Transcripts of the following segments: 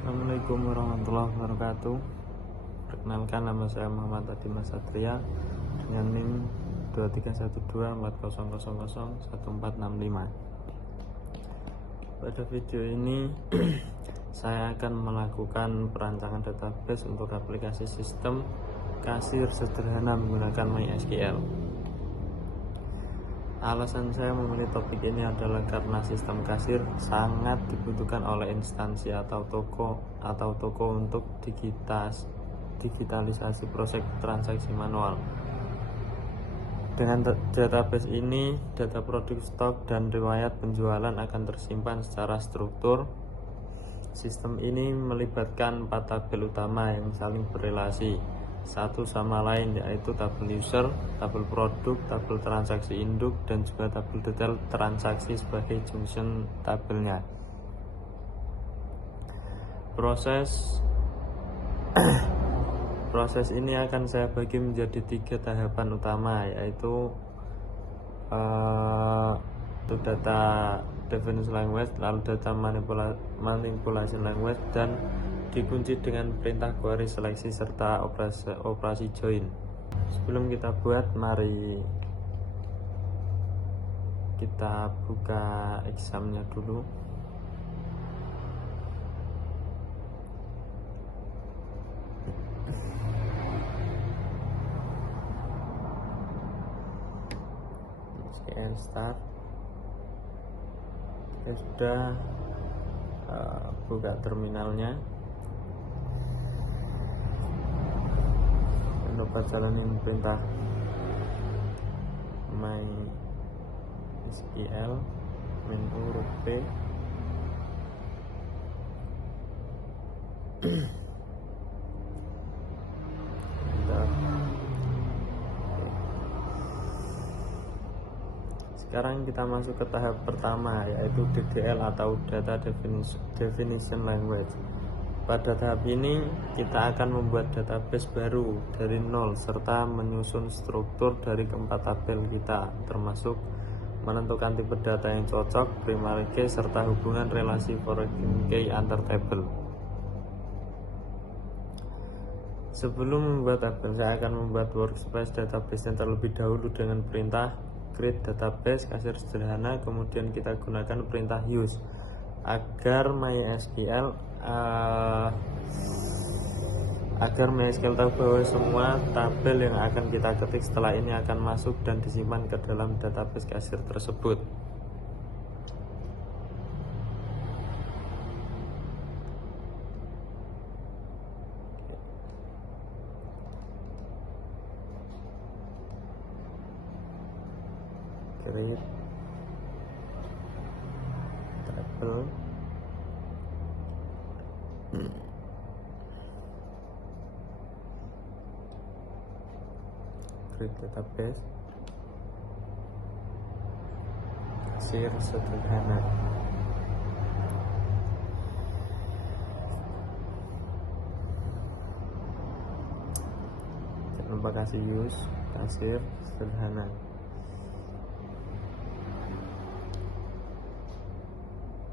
Assalamualaikum warahmatullahi wabarakatuh. Perkenalkan, nama saya Muhammad Adima Satria dengan NIM 231240001465. Pada video ini saya akan melakukan perancangan database untuk aplikasi sistem kasir sederhana menggunakan MySQL. Alasan saya memilih topik ini adalah karena sistem kasir sangat dibutuhkan oleh instansi atau toko untuk digitalisasi proses transaksi manual. Dengan database ini, data produk, stok, dan riwayat penjualan akan tersimpan secara struktur. Sistem ini melibatkan 4 tabel utama yang saling berrelasi satu sama lain, yaitu tabel user, tabel produk, tabel transaksi induk, dan juga tabel detail transaksi sebagai junction tabelnya. Proses ini akan saya bagi menjadi 3 tahapan utama, yaitu data definition language, lalu data manipulation language, dan dikunci dengan perintah query seleksi serta operasi join. Sebelum kita buat, mari kita buka examnya dulu. SQL start. Kita sudah buka terminalnya. Coba jalanin perintah MySQL huruf P. Sekarang kita masuk ke tahap pertama, yaitu DDL atau Data Definition Language. Pada tahap ini kita akan membuat database baru dari nol serta menyusun struktur dari keempat tabel kita, termasuk menentukan tipe data yang cocok, primary key, serta hubungan relasi foreign key antar tabel. Sebelum membuat tabel, saya akan membuat workspace database yang terlebih dahulu dengan perintah create database kasir sederhana, kemudian kita gunakan perintah use agar MySQL tahu bahwa semua tabel yang akan kita ketik setelah ini akan masuk dan disimpan ke dalam database kasir tersebut. Create tabel. Create database kasir sederhana. Jangan lupa kasih use kasir sederhana.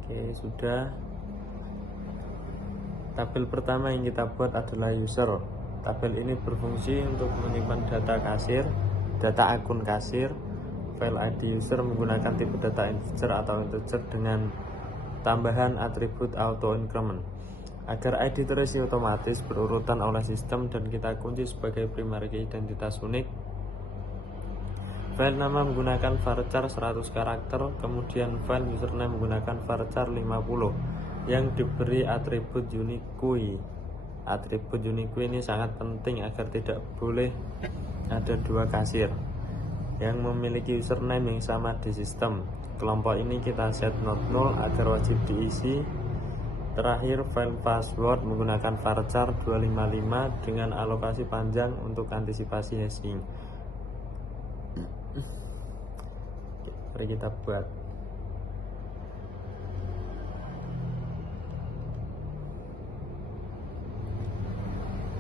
Oke, sudah. Tabel pertama yang kita buat adalah user. Tabel ini berfungsi untuk menyimpan data kasir, data akun kasir. File ID user menggunakan tipe data integer atau integer dengan tambahan atribut auto increment agar ID terisi otomatis berurutan oleh sistem dan kita kunci sebagai primary key identitas unik. File nama menggunakan varchar 100 karakter, kemudian file username menggunakan varchar 50 yang diberi atribut unique. Atribut unique ini sangat penting agar tidak boleh ada 2 kasir yang memiliki username yang sama di sistem. Kelompok ini kita set not null agar wajib diisi. Terakhir, file password menggunakan varchar 255 dengan alokasi panjang untuk antisipasi hashing. Mari kita buat.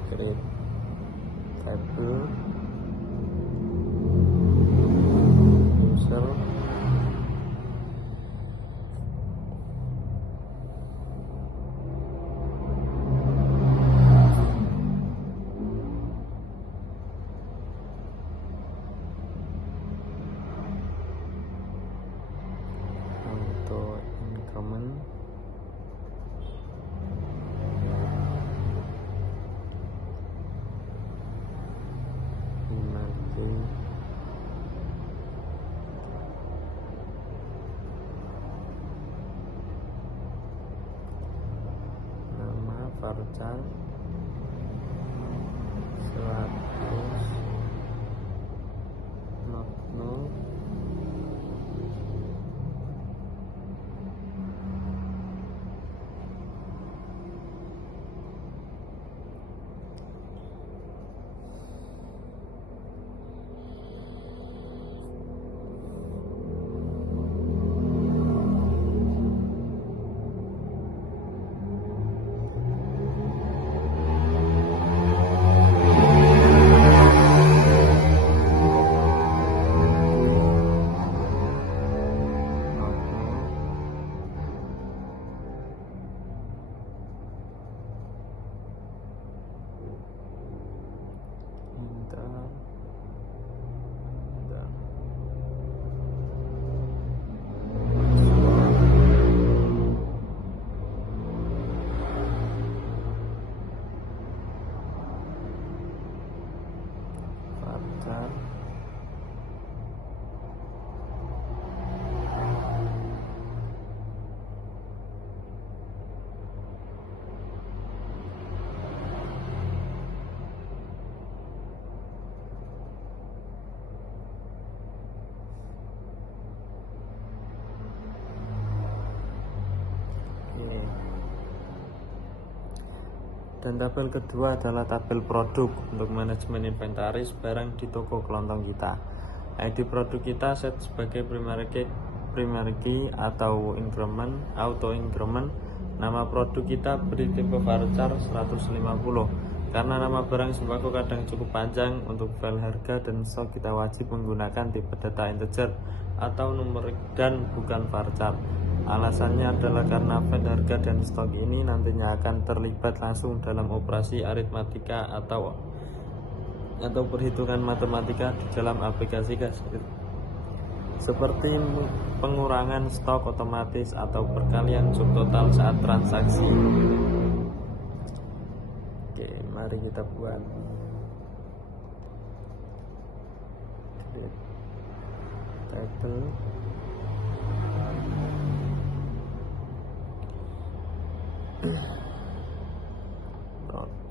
Create table user varchar 100 not null varchar dan tabel kedua adalah tabel produk untuk manajemen inventaris barang di toko kelontong kita. ID produk kita set sebagai primary key atau increment, auto increment. Nama produk kita beri tipe varchar 150 karena nama barang sembako kadang cukup panjang. Untuk file harga dan stok kita wajib menggunakan tipe data integer atau numerik dan bukan varchar. Alasannya adalah karena file harga dan stok ini nantinya akan terlibat langsung dalam operasi aritmatika atau perhitungan matematika di dalam aplikasi kasir, seperti pengurangan stok otomatis atau perkalian subtotal saat transaksi. Oke, mari kita buat table produk.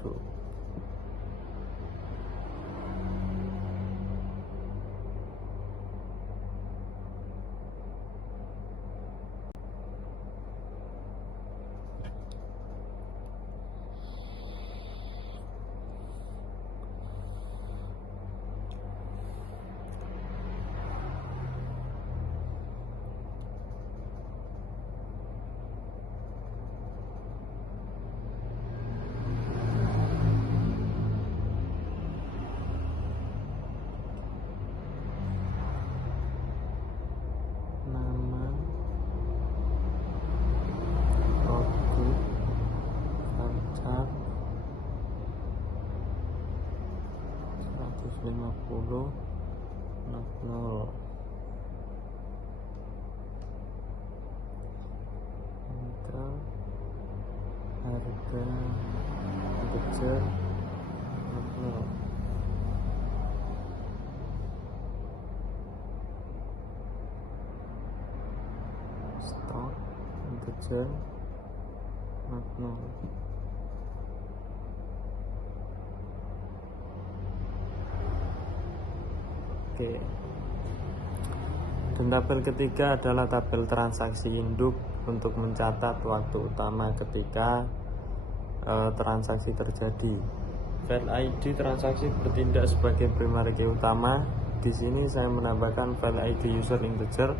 Nama produk varchar 150 not null. Enter harga integer not null. Stok integer not null. Oke. Dan tabel ketiga adalah tabel transaksi induk untuk mencatat waktu utama ketika transaksi terjadi. File ID transaksi bertindak sebagai primary key utama. Di sini saya menambahkan file ID user integer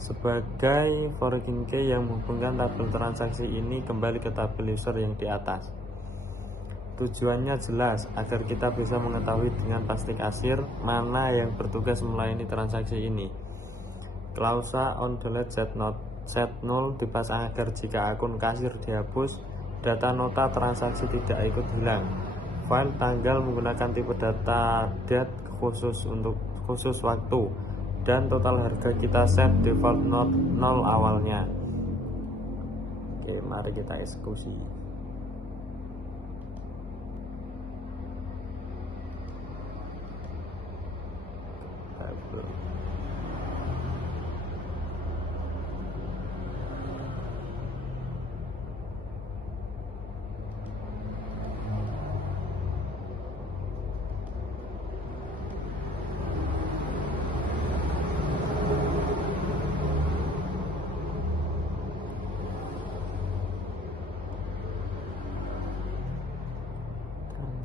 sebagai foreign key yang menghubungkan tabel transaksi ini kembali ke tabel user yang di atas. Tujuannya jelas agar kita bisa mengetahui dengan pasti kasir mana yang bertugas melayani transaksi ini. Klausa on delete set null dipasang agar jika akun kasir dihapus, data nota transaksi tidak ikut hilang. File tanggal menggunakan tipe data date khusus waktu, dan total harga kita set default not null awalnya. Oke, mari kita eksekusi.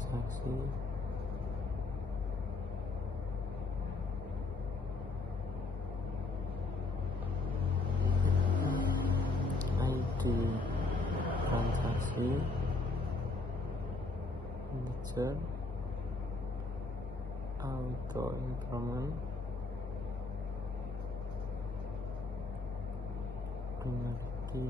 transaksi ID transaksi integer auto increment mengerti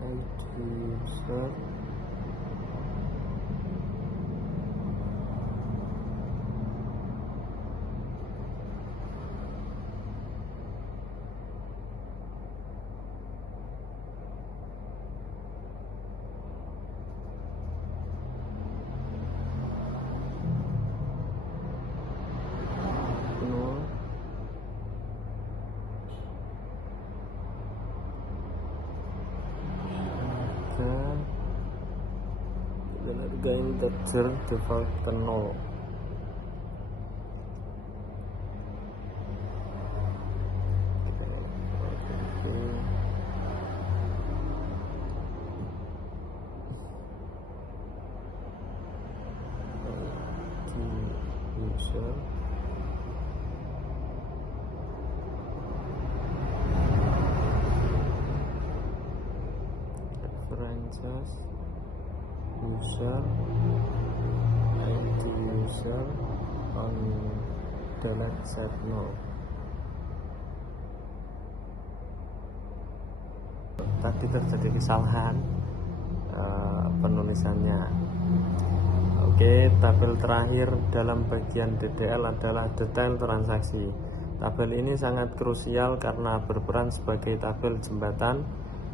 ID user no harga integer default 0. User references user ID user on delete set no. Tadi terjadi kesalahan penulisannya. Oke, tabel terakhir dalam bagian DDL adalah detail transaksi. Tabel ini sangat krusial karena berperan sebagai tabel jembatan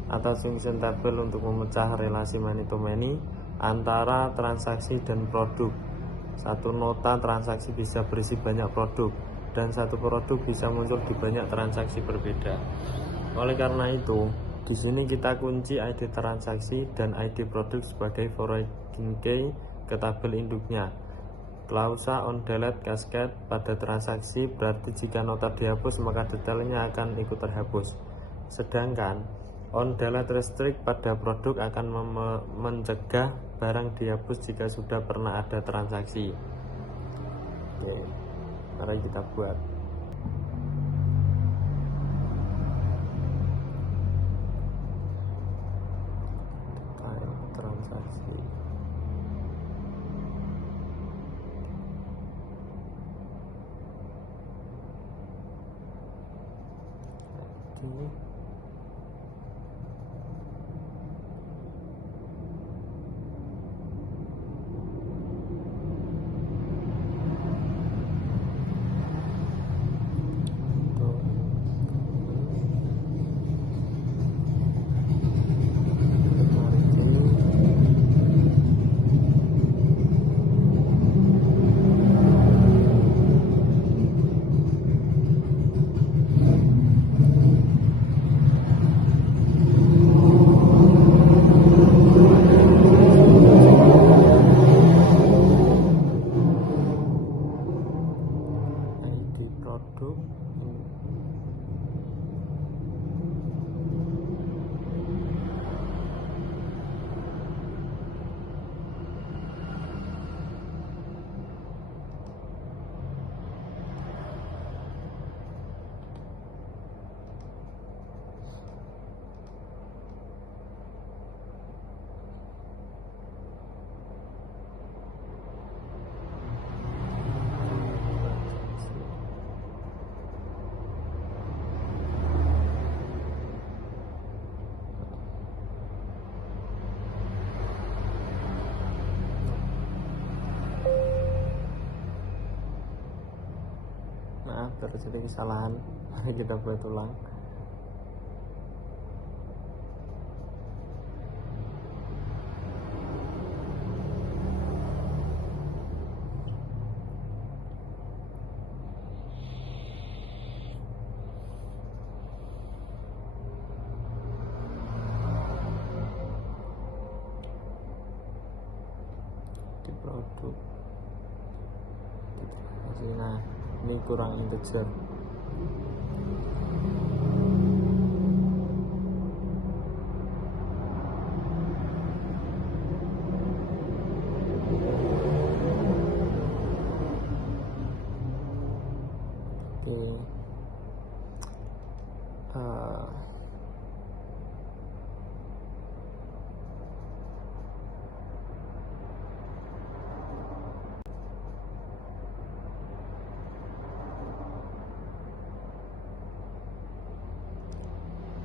atau junction tabel untuk memecah relasi many to many antara transaksi dan produk. Satu nota transaksi bisa berisi banyak produk dan satu produk bisa muncul di banyak transaksi berbeda. Oleh karena itu, di sini kita kunci ID transaksi dan ID produk sebagai forwarding key ke tabel induknya. Klausa on delete cascade pada transaksi berarti jika nota dihapus maka detailnya akan ikut terhapus. Sedangkan on delete restrict pada produk akan mencegah barang dihapus jika sudah pernah ada transaksi. Oke, mari kita buat. Detail transaksi. Ini produk terjadi kesalahan. Mari kita buat ulang. Di produk Nah, ini kurang integer.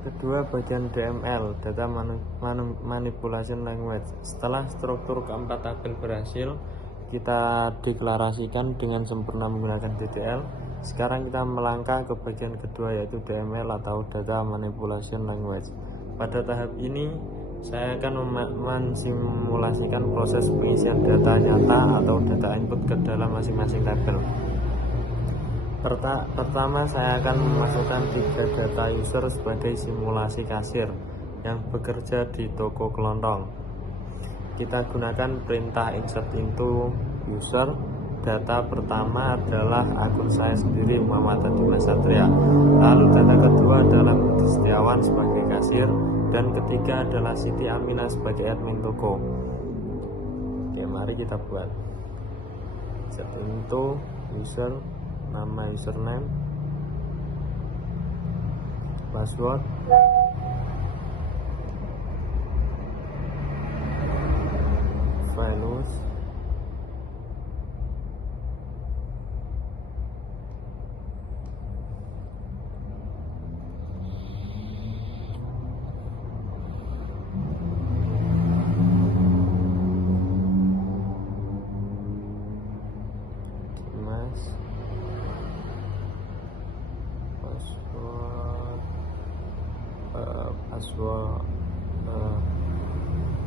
Kedua, bagian DML, Data Manipulation Language. Setelah struktur keempat tabel berhasil kita deklarasikan dengan sempurna menggunakan DTL, sekarang kita melangkah ke bagian kedua, yaitu DML atau Data Manipulation Language. Pada tahap ini saya akan mensimulasikan proses pengisian data nyata atau data input ke dalam masing-masing tabel. Pertama, saya akan memasukkan 3 data user sebagai simulasi kasir yang bekerja di toko kelontong. Kita gunakan perintah insert into user. Data pertama adalah akun saya sendiri, Muhammad Dimas Satria. Lalu data kedua adalah Budi Setiawan sebagai kasir, dan ketiga adalah Siti Aminah sebagai admin toko. Oke, mari kita buat. Insert into user, nama username, password, values,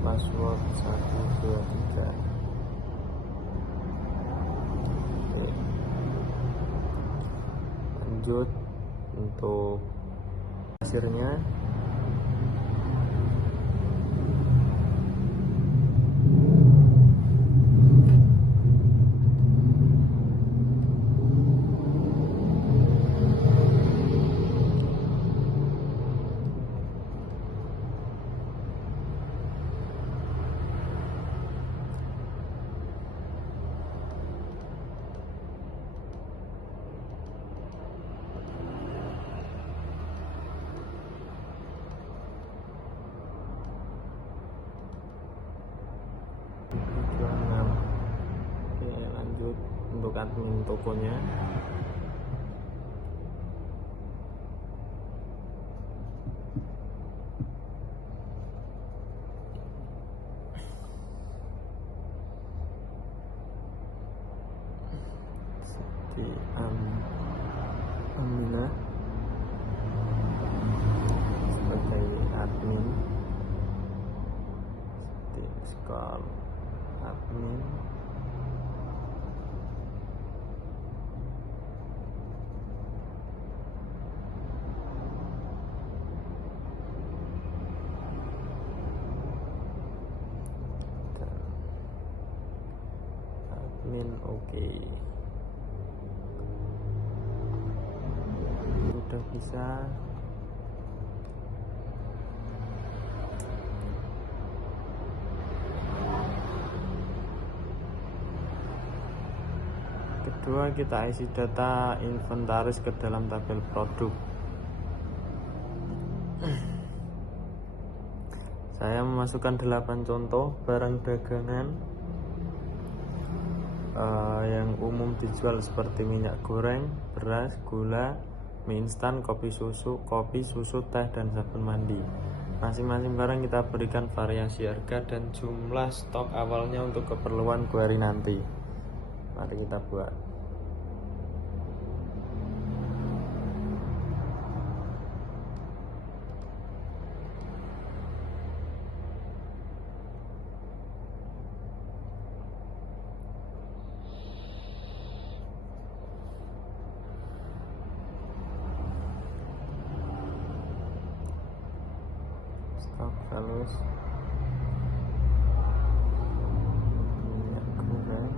password 1, 2, 3. Oke. Lanjut untuk kasirnya. Oke, lanjut untuk admin tokonya. Siti Aminah sebagai admin, Siti Skor admin, dan admin. Oke, sudah bisa. Kedua, kita isi data inventaris ke dalam tabel produk. Saya memasukkan 8 contoh barang dagangan yang umum dijual seperti minyak goreng, beras, gula, mie instan, kopi, susu, teh, dan sabun mandi. Masing-masing barang kita berikan variasi harga dan jumlah stok awalnya untuk keperluan query nanti. Mari kita buat. Stock values, minyak goreng,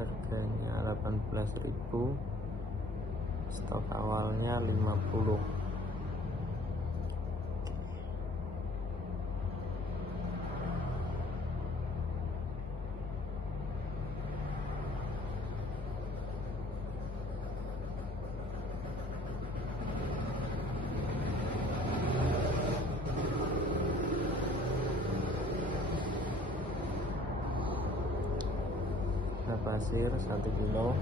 harganya 18.000, stok awalnya 50. Pasir 1 kilo,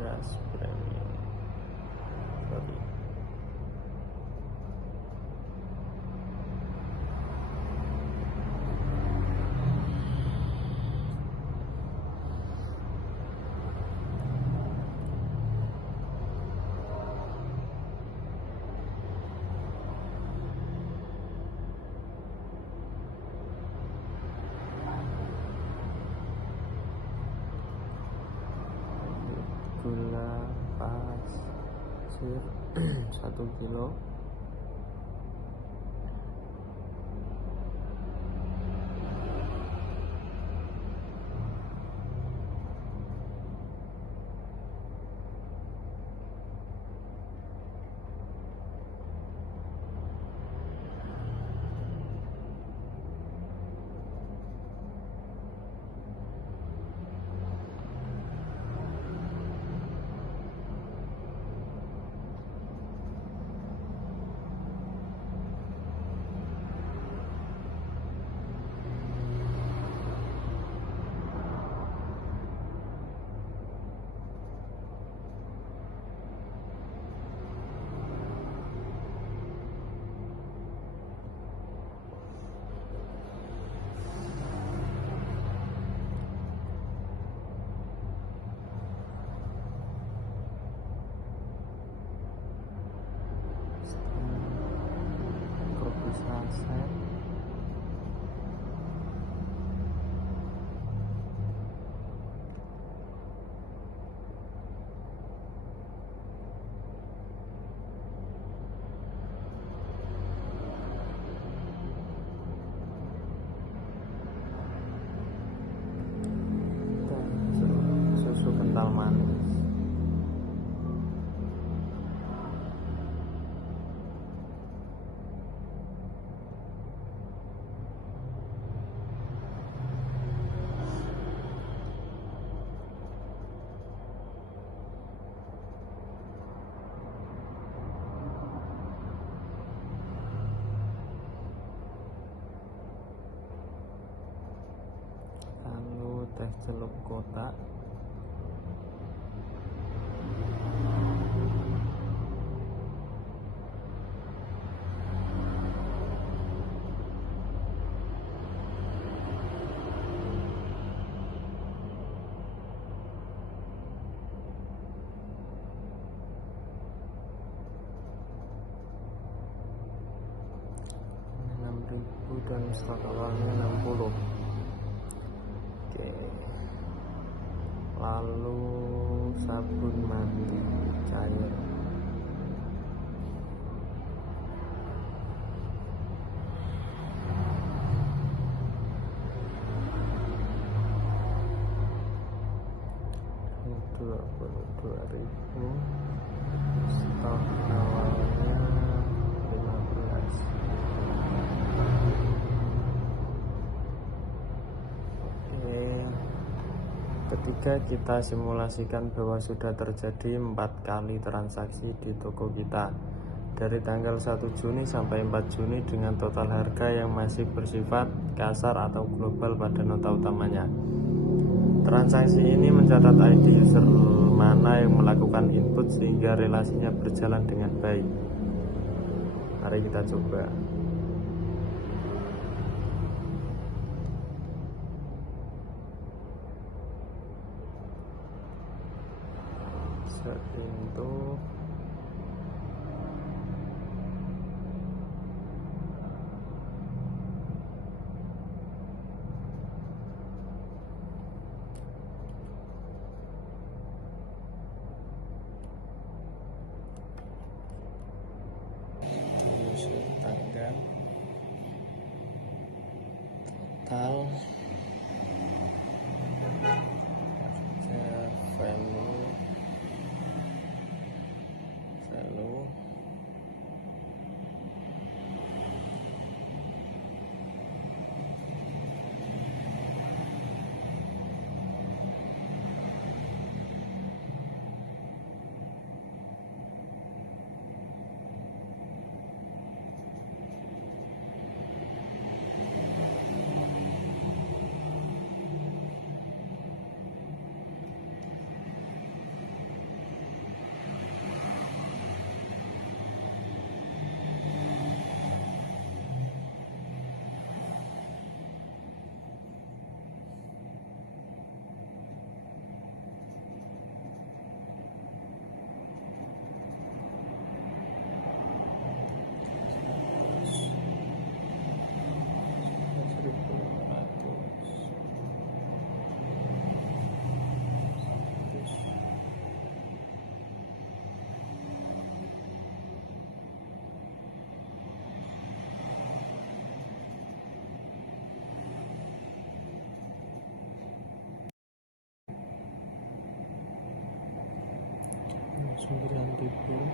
gas premium, sorry. Gula pasir 1 kilo, kopi saset, dan susu kental manis. Lalu teh celup kotak, Rp6.000 dan stok awalnya 60. Oke. Lalu sabun mandi cair, Rp22.000, stok awalnya 15. Ketika kita simulasikan bahwa sudah terjadi 4 kali transaksi di toko kita dari tanggal 1 Juni sampai 4 Juni dengan total harga yang masih bersifat kasar atau global pada nota utamanya. Transaksi ini mencatat ID user mana yang melakukan input sehingga relasinya berjalan dengan baik. Mari kita coba. Into tanggal subtotal, harga value Rp9.000.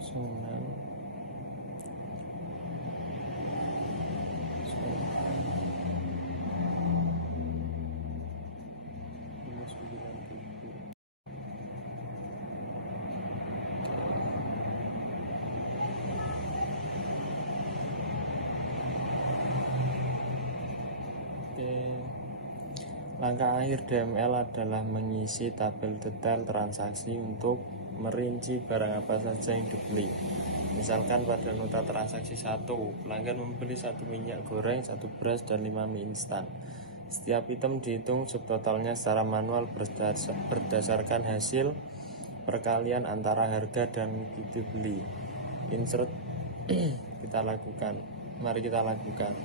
Senang. Langkah akhir DML adalah mengisi tabel detail transaksi untuk merinci barang apa saja yang dibeli. Misalkan pada nota transaksi 1, pelanggan membeli 1 minyak goreng, 1 beras, dan 5 mie instan. Setiap item dihitung subtotalnya secara manual berdasarkan hasil perkalian antara harga dan quantity beli. Insert kita lakukan. Mari kita lakukan.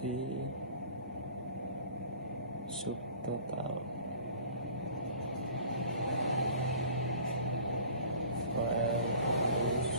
Di subtotal file terus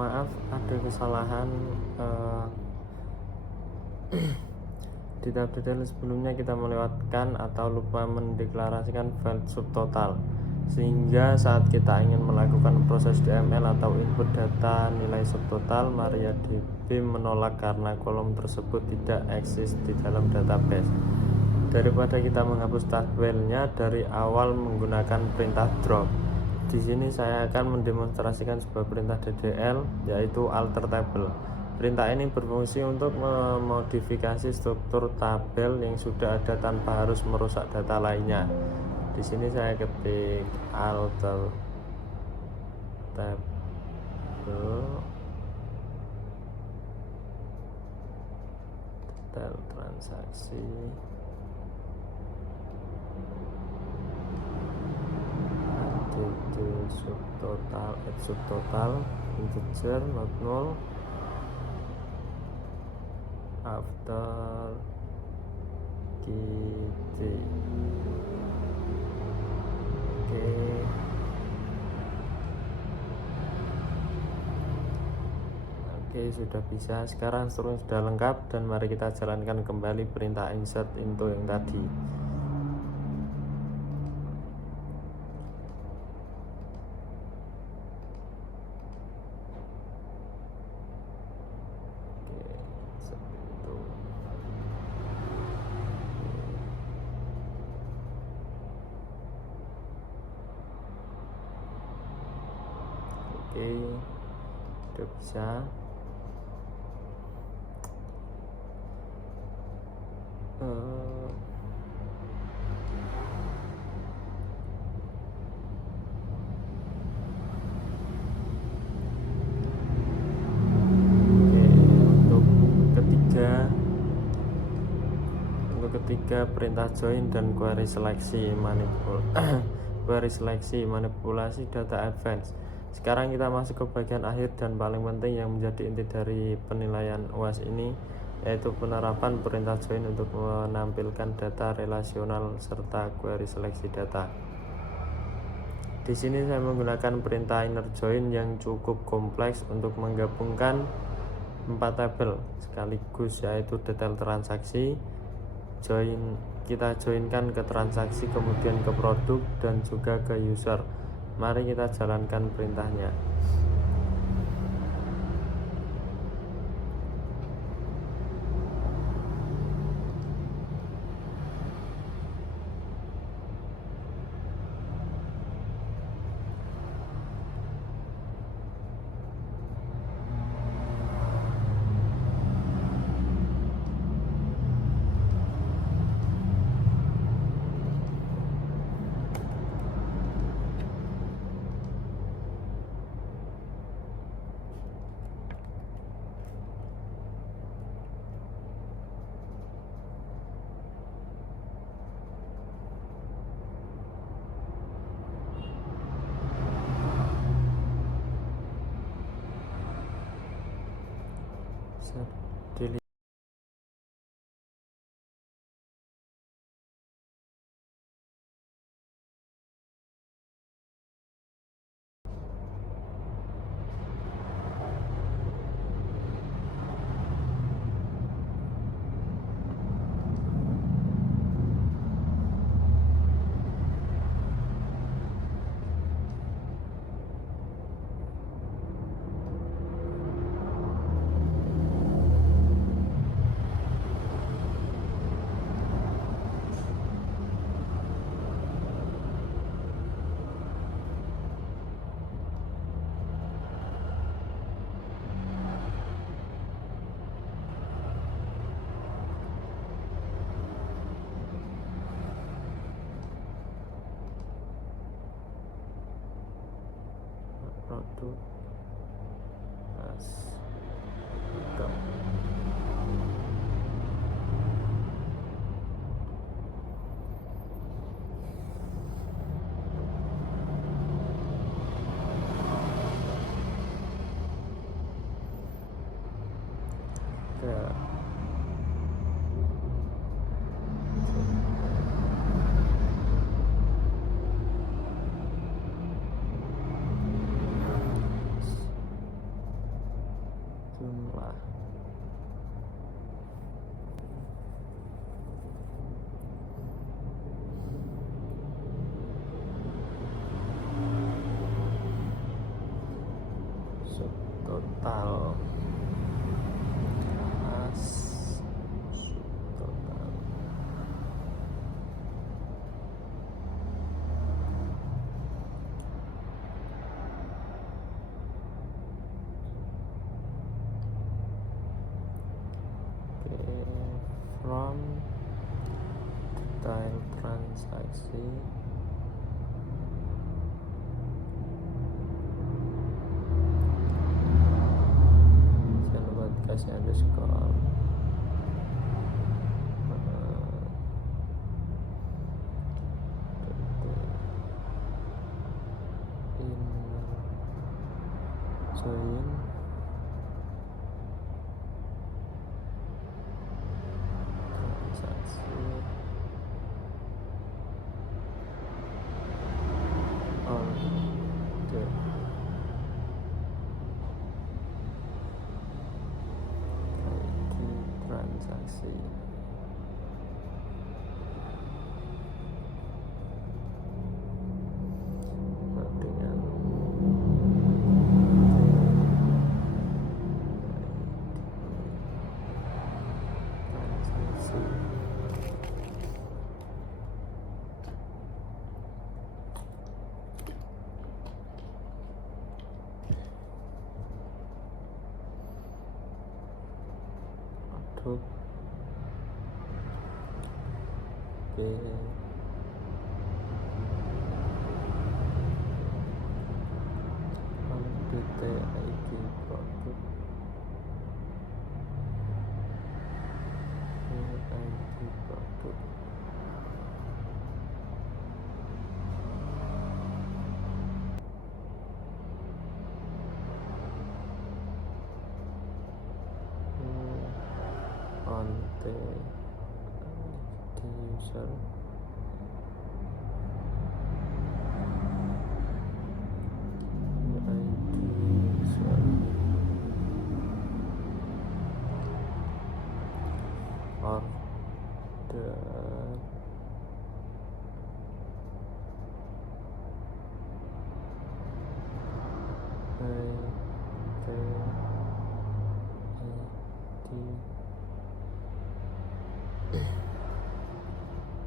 maaf ada kesalahan di tab detail sebelumnya kita melewatkan atau lupa mendeklarasikan file subtotal, sehingga saat kita ingin melakukan proses DML atau input data nilai subtotal, MariaDB menolak karena kolom tersebut tidak eksis di dalam database. Daripada kita menghapus tabelnya dari awal menggunakan perintah drop, di sini saya akan mendemonstrasikan sebuah perintah DDL, yaitu alter table. Perintah ini berfungsi untuk memodifikasi struktur tabel yang sudah ada tanpa harus merusak data lainnya. Di sini saya ketik alter table detail transaksi subtotal integer not null after gt. Oke, sudah bisa. Sekarang strukturnya sudah lengkap dan mari kita jalankan kembali perintah insert into yang tadi. Oke, sudah bisa. Untuk ketiga perintah join dan query seleksi manipulasi data advance. Sekarang kita masuk ke bagian akhir dan paling penting yang menjadi inti dari penilaian UAS ini, yaitu penerapan perintah join untuk menampilkan data relasional serta query seleksi data. Di sini saya menggunakan perintah inner join yang cukup kompleks untuk menggabungkan 4 tabel sekaligus, yaitu detail transaksi, kita joinkan ke transaksi, kemudian ke produk dan juga ke user. Mari kita jalankan perintahnya. Delete. Produk from detail transaksi, jangan lupa dikasih underscore. Join transaksi on the transaksi. Adobe ID produk on the user or the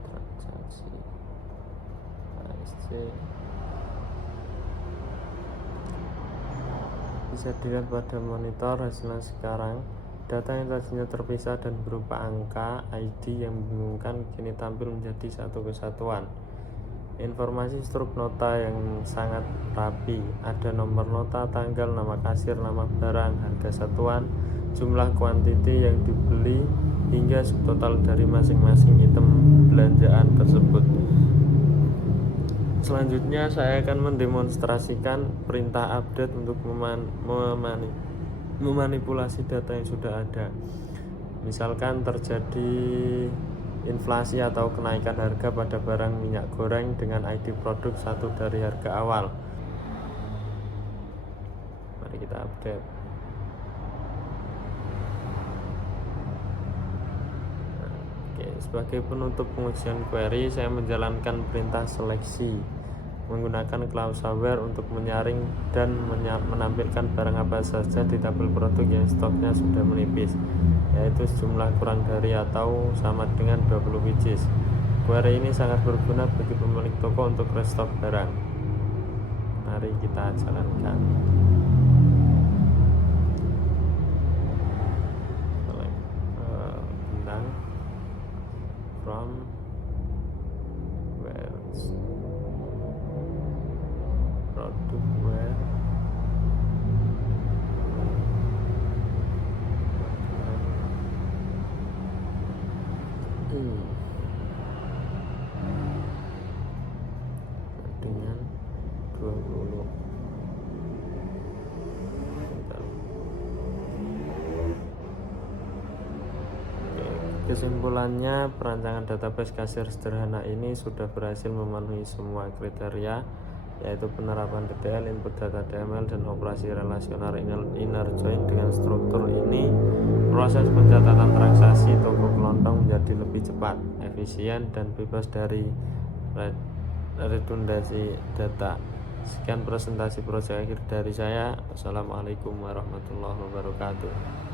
transaksi ASC. Bisa dilihat pada monitor hasilnya sekarang. Data yang tadinya terpisah dan berupa angka ID yang membingungkan kini tampil menjadi satu kesatuan. Informasi struk nota yang sangat rapi. Ada nomor nota, tanggal, nama kasir, nama barang, harga satuan, jumlah kuantiti yang dibeli, hingga subtotal dari masing-masing item belanjaan tersebut. Selanjutnya saya akan mendemonstrasikan perintah update untuk memanipulasi data yang sudah ada. Misalkan terjadi inflasi atau kenaikan harga pada barang minyak goreng dengan ID produk satu dari harga awal. Mari kita update. Oke, sebagai penutup pengujian query, saya menjalankan perintah seleksi menggunakan klausa where untuk menyaring dan menampilkan barang apa saja di tabel produk yang stoknya sudah menipis, yaitu sejumlah kurang dari atau sama dengan 20 pieces. Query ini sangat berguna bagi pemilik toko untuk restock barang. Mari kita jalankan. Bintang from where produk where dengan 20. Kesimpulannya, perancangan database kasir sederhana ini sudah berhasil memenuhi semua kriteria, yaitu penerapan DTL, input data DML, dan operasi relasional inner join. Dengan struktur ini, proses pencatatan transaksi toko kelontong menjadi lebih cepat, efisien, dan bebas dari redundasi data. Sekian presentasi proyek akhir dari saya. Wassalamualaikum warahmatullahi wabarakatuh.